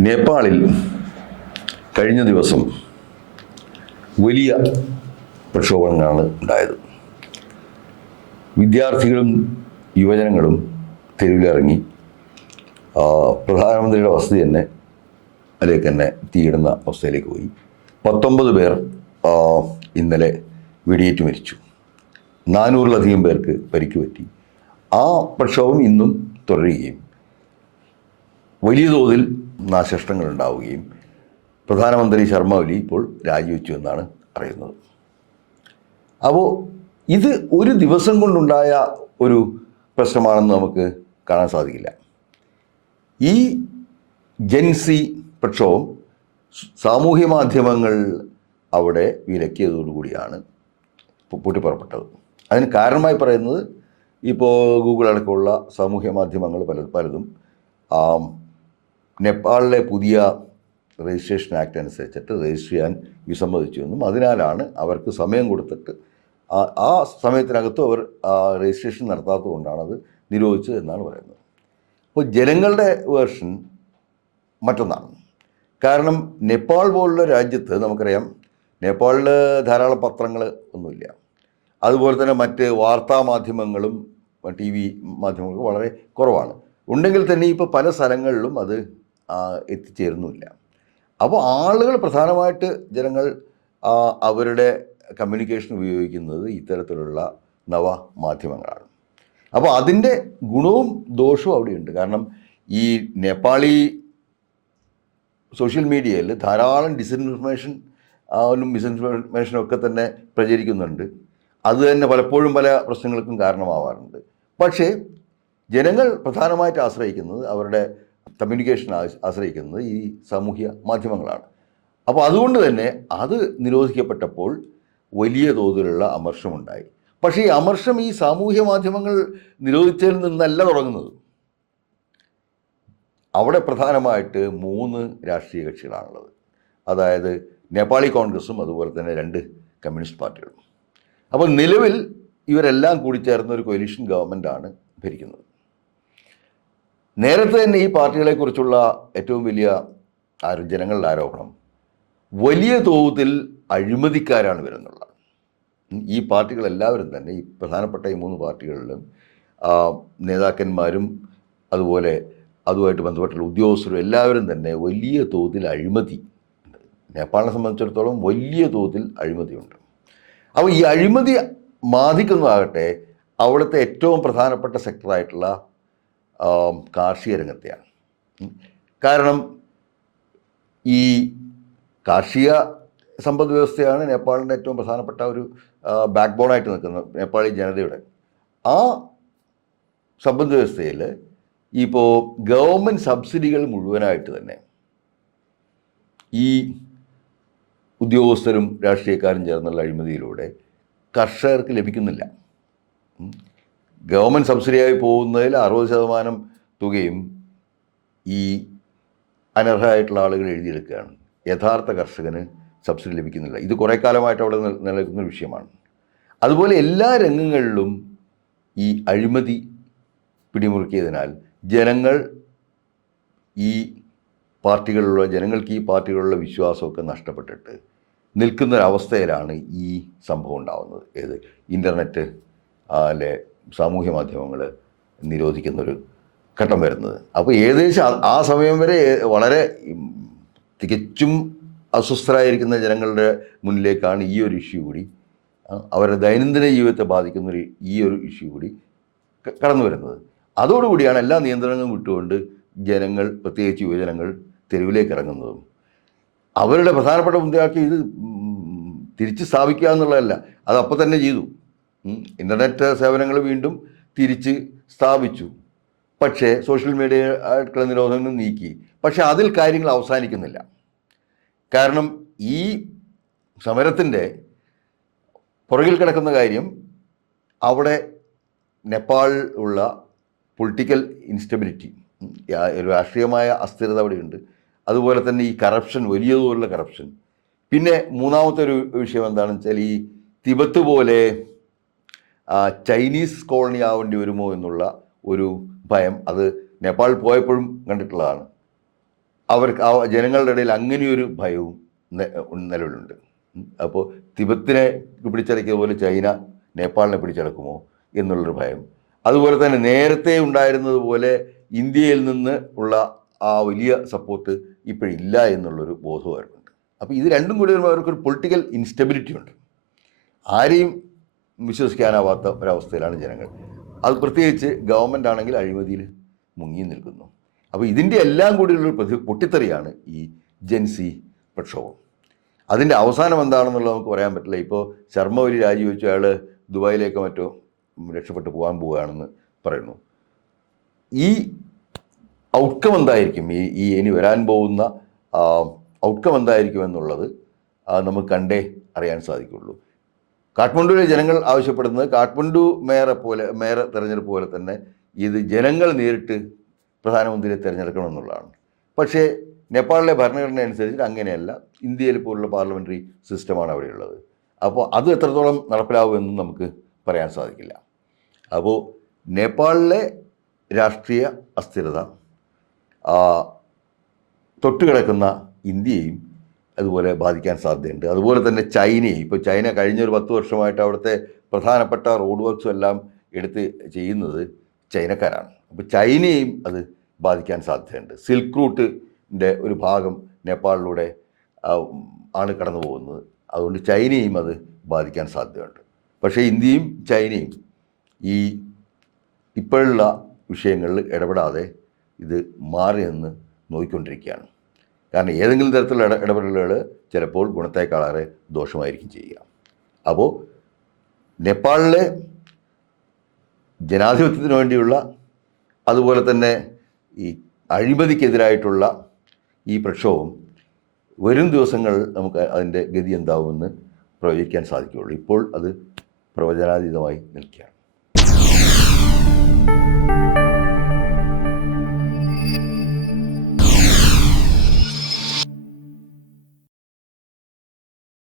നേപ്പാളിൽ കഴിഞ്ഞ ദിവസം വലിയ പ്രക്ഷോഭങ്ങളാണ് ഉണ്ടായത്. വിദ്യാർത്ഥികളും യുവജനങ്ങളും തെരുവിലിറങ്ങി പ്രധാനമന്ത്രിയുടെ വസതി തന്നെ അതിലേക്ക് തന്നെ തീയിടുന്ന അവസ്ഥയിലേക്ക് പോയി. 19 പേർ ഇന്നലെ വെടിയേറ്റ് മരിച്ചു. 400-ലധികം പേർക്ക് പരിക്ക് പറ്റി. ആ പ്രക്ഷോഭം ഇന്നും തുടരുകയും വലിയ തോതിൽ നാശനഷ്ടങ്ങൾ ഉണ്ടാവുകയും പ്രധാനമന്ത്രി ശർമ്മ ഒലി ഇപ്പോൾ രാജിവെച്ചു എന്നാണ് അറിയുന്നത്. അപ്പോൾ ഇത് ഒരു ദിവസം കൊണ്ടുണ്ടായ ഒരു പ്രശ്നമാണെന്ന് നമുക്ക് കാണാൻ സാധിക്കില്ല. ഈ ജെൻസി പ്രക്ഷോഭം സാമൂഹ്യ മാധ്യമങ്ങൾ അവിടെ വിലക്കിയതോടുകൂടിയാണ് പൊട്ടിപ്പുറപ്പെട്ടത്. അതിന് കാരണമായി പറയുന്നത് ഇപ്പോൾ ഗൂഗിൾ അടക്കമുള്ള സാമൂഹ്യ മാധ്യമങ്ങൾ പലതും നേപ്പാളിലെ പുതിയ രജിസ്ട്രേഷൻ ആക്ട് അനുസരിച്ചിട്ട് രജിസ്റ്റർ ചെയ്യാൻ വിസമ്മതിച്ചു എന്നും അതിനാലാണ് അവർക്ക് സമയം കൊടുത്തിട്ട് ആ സമയത്തിനകത്ത് അവർ രജിസ്ട്രേഷൻ നടത്താത്തത് കൊണ്ടാണ് അത് നിരോധിച്ചത് എന്നാണ് പറയുന്നത്. അപ്പോൾ ജനങ്ങളുടെ വേർഷൻ മറ്റൊന്നാണ്. കാരണം നേപ്പാൾ പോലുള്ള രാജ്യത്ത് നമുക്കറിയാം, നേപ്പാളിൽ ധാരാളം പത്രങ്ങൾ ഒന്നുമില്ല. അതുപോലെ തന്നെ മറ്റ് വാർത്താ മാധ്യമങ്ങളും TV മാധ്യമങ്ങളും വളരെ കുറവാണ്. ഉണ്ടെങ്കിൽ തന്നെ ഇപ്പോൾ പല സ്ഥലങ്ങളിലും അത് എത്തിച്ചേരുന്നുമില്ല. അപ്പോൾ ആളുകൾ പ്രധാനമായിട്ട് ജനങ്ങൾ അവരുടെ കമ്മ്യൂണിക്കേഷൻ ഉപയോഗിക്കുന്നത് ഇത്തരത്തിലുള്ള നവമാധ്യമങ്ങളാണ്. അപ്പോൾ അതിൻ്റെ ഗുണവും ദോഷവും അവിടെയുണ്ട്. കാരണം ഈ നേപ്പാളി സോഷ്യൽ മീഡിയയിൽ ധാരാളം മിസ്ഇൻഫർമേഷനും ഒക്കെ തന്നെ പ്രചരിക്കുന്നുണ്ട്. അത് തന്നെ പലപ്പോഴും പല പ്രശ്നങ്ങൾക്കും കാരണമാവാറുണ്ട്. പക്ഷേ ജനങ്ങൾ പ്രധാനമായിട്ട് ആശ്രയിക്കുന്നത്, അവരുടെ കമ്മ്യൂണിക്കേഷൻ ആശ്രയിക്കുന്നത് ഈ സാമൂഹ്യ മാധ്യമങ്ങളാണ്. അപ്പോൾ അതുകൊണ്ട് തന്നെ അത് നിരോധിക്കപ്പെട്ടപ്പോൾ വലിയ തോതിലുള്ള അമർഷമുണ്ടായി. പക്ഷേ ഈ അമർഷം ഈ സാമൂഹ്യ മാധ്യമങ്ങൾ നിരോധിച്ചതിൽ നിന്നല്ല തുടങ്ങുന്നത്. അവിടെ പ്രധാനമായിട്ട് 3 രാഷ്ട്രീയ കക്ഷികളാണുള്ളത്. അതായത് നേപ്പാളി കോൺഗ്രസും അതുപോലെ തന്നെ 2 കമ്മ്യൂണിസ്റ്റ് പാർട്ടികളും. അപ്പോൾ നിലവിൽ ഇവരെല്ലാം കൂടി ചേർന്ന ഒരു കൊലീഷൻ ഗവൺമെൻറ്റാണ് ഭരിക്കുന്നത്. നേരത്തെ തന്നെ ഈ പാർട്ടികളെക്കുറിച്ചുള്ള ഏറ്റവും വലിയ ജനങ്ങളുടെ ആരോപണം വലിയ തോതിൽ അഴിമതിക്കാരാണ് ഇവരെന്നുള്ളതാണ്. ഈ പാർട്ടികളെല്ലാവരും തന്നെ, ഈ പ്രധാനപ്പെട്ട ഈ 3 പാർട്ടികളിലും നേതാക്കന്മാരും അതുപോലെ അതുമായിട്ട് ബന്ധപ്പെട്ടുള്ള ഉദ്യോഗസ്ഥരും എല്ലാവരും തന്നെ വലിയ തോതിൽ അഴിമതി ഉണ്ട്. നേപ്പാളിനെ സംബന്ധിച്ചിടത്തോളം വലിയ തോതിൽ അഴിമതിയുണ്ട്. അപ്പോൾ ഈ അഴിമതി ബാധിക്കുന്നതാകട്ടെ അവിടുത്തെ ഏറ്റവും പ്രധാനപ്പെട്ട സെക്ടറായിട്ടുള്ള കാർഷിക രംഗത്തെയാണ്. കാരണം ഈ കാർഷിക സമ്പദ് വ്യവസ്ഥയാണ് നേപ്പാളിൻ്റെ ഏറ്റവും പ്രധാനപ്പെട്ട ഒരു ബാക്ക് ബോണായിട്ട് നിൽക്കുന്നത്. നേപ്പാളി ജനതയുടെ ആ സമ്പദ് വ്യവസ്ഥയിൽ ഇപ്പോൾ ഗവൺമെൻറ് സബ്സിഡികൾ മുഴുവനായിട്ട് തന്നെ ഈ ഉദ്യോഗസ്ഥരും രാഷ്ട്രീയക്കാരും ചേർന്നുള്ള അഴിമതിയിലൂടെ കർഷകർക്ക് ലഭിക്കുന്നില്ല. ഗവൺമെൻറ് സബ്സിഡിയായി പോകുന്നതിൽ 60% തുകയും ഈ അനർഹമായിട്ടുള്ള ആളുകൾ എഴുതിയെടുക്കുകയാണ്. യഥാർത്ഥ കർഷകന് സബ്സിഡി ലഭിക്കുന്നില്ല. ഇത് കുറേ കാലമായിട്ട് അവിടെ നിലനിൽക്കുന്ന വിഷയമാണ്. അതുപോലെ എല്ലാ രംഗങ്ങളിലും ഈ അഴിമതി പിടിമുറുക്കിയതിനാൽ ജനങ്ങൾക്ക് ഈ പാർട്ടികളുള്ള വിശ്വാസമൊക്കെ നഷ്ടപ്പെട്ടിട്ട് നിൽക്കുന്നൊരവസ്ഥയിലാണ് ഈ സംഭവം ഉണ്ടാകുന്നത്. ഇൻ്റർനെറ്റ് അല്ലെ സാമൂഹ്യ മാധ്യമങ്ങൾ നിരോധിക്കുന്നൊരു ഘട്ടം വരുന്നത്. അപ്പോൾ ഏകദേശം ആ സമയം വരെ വളരെ തികച്ചും അസ്വസ്ഥരായിരിക്കുന്ന ജനങ്ങളുടെ മുന്നിലേക്കാണ് ഈ ഒരു ഇഷ്യൂ കൂടി, അവരുടെ ദൈനംദിന ജീവിതത്തെ ബാധിക്കുന്ന ഈ ഒരു ഇഷ്യൂ കൂടി കടന്നു വരുന്നത്. അതോടുകൂടിയാണ് എല്ലാ നിയന്ത്രണങ്ങളും വിട്ടുകൊണ്ട് ജനങ്ങൾ, പ്രത്യേകിച്ച് യുവജനങ്ങൾ തെരുവിലേക്ക് ഇറങ്ങുന്നതും. അവരുടെ പ്രധാനപ്പെട്ട മുദ്രാവാക്യം ഇത് തിരിച്ച് സ്ഥാപിക്കുക എന്നുള്ളതല്ല, അത് അപ്പം തന്നെ ചെയ്തു. ഇൻ്റർനെറ്റ് സേവനങ്ങൾ വീണ്ടും തിരിച്ച് സ്ഥാപിച്ചു. പക്ഷേ സോഷ്യൽ മീഡിയയുടെ നിരോധനം നീക്കി. പക്ഷേ അതിൽ കാര്യങ്ങൾ അവസാനിക്കുന്നില്ല. കാരണം ഈ സമരത്തിൻ്റെ പുറകിൽ കിടക്കുന്ന കാര്യം അവിടെ നേപ്പാൾ ഉള്ള പൊളിറ്റിക്കൽ ഇൻസ്റ്റബിലിറ്റി, രാഷ്ട്രീയമായ അസ്ഥിരത അവിടെയുണ്ട്. അതുപോലെ തന്നെ ഈ കറപ്ഷൻ, വലിയ തോതിലുള്ള കറപ്ഷൻ. പിന്നെ മൂന്നാമത്തെ ഒരു വിഷയം എന്താണെന്ന് വെച്ചാൽ ഈ തിബത്ത് പോലെ ചൈനീസ് കോളനി ആവേണ്ടി വരുമോ എന്നുള്ള ഒരു ഭയം. അത് നേപ്പാൾ പോയപ്പോഴും കണ്ടിട്ടുള്ളതാണ്. അവർക്ക് ജനങ്ങളുടെ ഇടയിൽ അങ്ങനെയൊരു ഭയവും നിലവിലുണ്ട്. അപ്പോൾ തിബത്തിനെ പിടിച്ചടക്കിയ പോലെ ചൈന നേപ്പാളിനെ പിടിച്ചടക്കുമോ എന്നുള്ളൊരു ഭയം. അതുപോലെ തന്നെ നേരത്തെ ഉണ്ടായിരുന്നത് പോലെ ഇന്ത്യയിൽ നിന്ന് ഉള്ള ആ വലിയ സപ്പോർട്ട് ഇപ്പോഴില്ല എന്നുള്ളൊരു ബോധവും അവർക്കുണ്ട്. അപ്പോൾ ഇത് രണ്ടും കൂടി വരുമ്പോൾ അവർക്കൊരു പൊളിറ്റിക്കൽ ഇൻസ്റ്റെബിലിറ്റി ഉണ്ട്. ആരെയും വിശ്വസിക്കാനാവാത്ത ഒരവസ്ഥയിലാണ് ജനങ്ങൾ. അത് പ്രത്യേകിച്ച് ഗവൺമെൻറ് ആണെങ്കിൽ അഴിമതിയിൽ മുങ്ങി നിൽക്കുന്നു. അപ്പോൾ ഇതിൻ്റെ എല്ലാം കൂടിയുള്ളൊരു പൊട്ടിത്തെറിയാണ് ഈ ജെൻസി പ്രക്ഷോഭം. അതിൻ്റെ അവസാനം എന്താണെന്നുള്ളത് നമുക്ക് പറയാൻ പറ്റില്ല. ഇപ്പോൾ ശർമ്മ ഒലി രാജിവെച്ചു, അയാൾ ദുബായിലേക്കോ മറ്റോ രക്ഷപ്പെട്ട് പോകാൻ പോവുകയാണെന്ന് പറയുന്നു. ഈ ഔട്ട്കം എന്തായിരിക്കും, ഈ ഇനി വരാൻ പോകുന്ന ഔട്ട്കം എന്തായിരിക്കും എന്നുള്ളത് നമുക്ക് കണ്ടേ അറിയാൻ സാധിക്കുള്ളൂ. കാഠ്മണ്ഡുവിലെ ജനങ്ങൾ ആവശ്യപ്പെടുന്നത് കാഠ്മണ്ഡു മേയർ തിരഞ്ഞെടുപ്പ് പോലെ തന്നെ ഇത് ജനങ്ങൾ നേരിട്ട് പ്രധാനമന്ത്രിയെ തിരഞ്ഞെടുക്കണം എന്നുള്ളതാണ്. പക്ഷേ നേപ്പാളിലെ ഭരണഘടന അനുസരിച്ച് അങ്ങനെയല്ല. ഇന്ത്യയിൽ പോലുള്ള പാർലമെൻ്ററി സിസ്റ്റമാണ് അവിടെയുള്ളത്. അപ്പോൾ അത് എത്രത്തോളം നടപ്പിലാവുമെന്നും നമുക്ക് പറയാൻ സാധിക്കില്ല. അപ്പോൾ നേപ്പാളിലെ രാഷ്ട്രീയ അസ്ഥിരത തൊട്ടുകിടക്കുന്ന ഇന്ത്യയും അതുപോലെ ബാധിക്കാൻ സാധ്യതയുണ്ട്. അതുപോലെ തന്നെ ചൈനയും. ഇപ്പോൾ ചൈന കഴിഞ്ഞൊരു 10 വർഷമായിട്ട് അവിടുത്തെ പ്രധാനപ്പെട്ട റോഡ് വർക്ക്സും എല്ലാം എടുത്ത് ചെയ്യുന്നത് ചൈനക്കാരാണ്. അപ്പോൾ ചൈനയും അത് ബാധിക്കാൻ സാധ്യതയുണ്ട്. സിൽക്ക് റൂട്ടിൻ്റെ ഒരു ഭാഗം നേപ്പാളിലൂടെ ആണ് കടന്നു പോകുന്നത്. അതുകൊണ്ട് ചൈനയും അത് ബാധിക്കാൻ സാധ്യതയുണ്ട്. പക്ഷേ ഇന്ത്യയും ചൈനയും ഈ ഇപ്പോഴുള്ള വിഷയങ്ങളിൽ ഇടപെടാതെ ഇത് മാറി നിന്ന് നോക്കിക്കൊണ്ടിരിക്കുകയാണ്. കാരണം ഏതെങ്കിലും തരത്തിലുള്ള ഇടപെടലുകൾ ചിലപ്പോൾ ഗുണത്തേക്കാളേറെ ദോഷമായിരിക്കും ചെയ്യുക. അപ്പോൾ നേപ്പാളിലെ ജനാധിപത്യത്തിന് വേണ്ടിയുള്ള അതുപോലെ തന്നെ ഈ അഴിമതിക്കെതിരായിട്ടുള്ള ഈ പ്രക്ഷോഭം വരും ദിവസങ്ങൾ നമുക്ക് അതിൻ്റെ ഗതി എന്താവുമെന്ന് പ്രവചിക്കാൻ സാധിക്കുകയുള്ളൂ. ഇപ്പോൾ അത് പ്രവചനാതീതമായി നിൽക്കുകയാണ്.